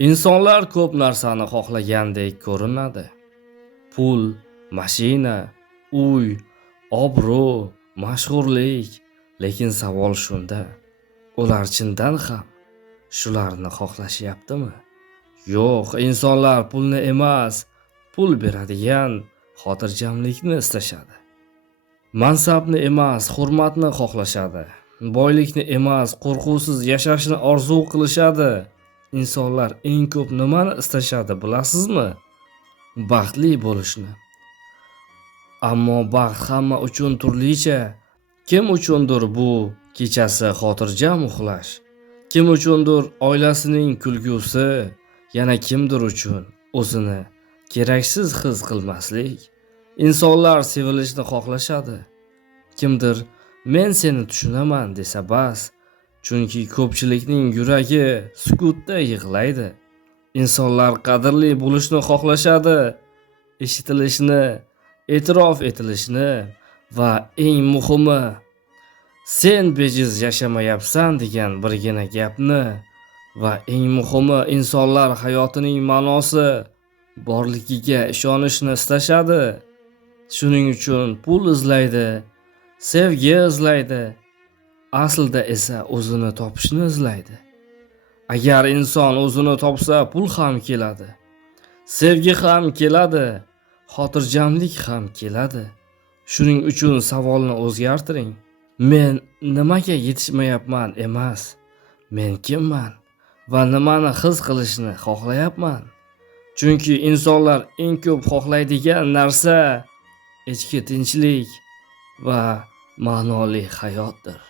Insonlar ko'p narsani xohlagandek ko'rinadi. Pul, mashina, uy, obro', mashhurlik. Lekin savol shunda, ular chindan ham shularni xohlashyaptimi? Yo'q, insonlar pulni emas, pul beradigan xotirjamlikni istashadi. Mansabni emas, hurmatni xohlashadi. Boylikni emas, qo'rquvsiz yashashni orzu qilishadi. Insonlar eng ko'p nimani istashadi, bilasizmi? Baxtli bo'lishni. Ammo baxt hamma uchun turlicha. Kim uchundir bu kechasi xotirjam uxlash, kim uchundir oilasining kulgusi, yana kimdir uchun o'zini keraksiz his qilmaslik. Insonlar sevilishni xohlashadi. Kimdir men seni tushunaman desa bas, chunki ko'pchilikning yuragi sukutda yig'laydi. Insonlar qadrli bo'lishni xohlashadi, eshitilishni, e'tirof etilishni va eng muhimi, sen bejiz yashamayapsan degan birgina gapni va eng muhimi, insonlar hayotining ma'nosi borligiga ishonishni istashadi. Shuning uchun pul izlaydi, sevgi izlaydi, aslida esa o'zini topishni izlaydi. Agar inson o'zini topsa, pul ham keladi, sevgi ham keladi, xotirjamlik ham keladi. Shuning uchun savolni o'zgartiring. Men nimaga yetishmayapman emas, men kimman va nimani his qilishni xohlayapman. Chunki insonlar eng ko'p xohlaydigan narsa ichki tinchlik va ma'noli hayotdir.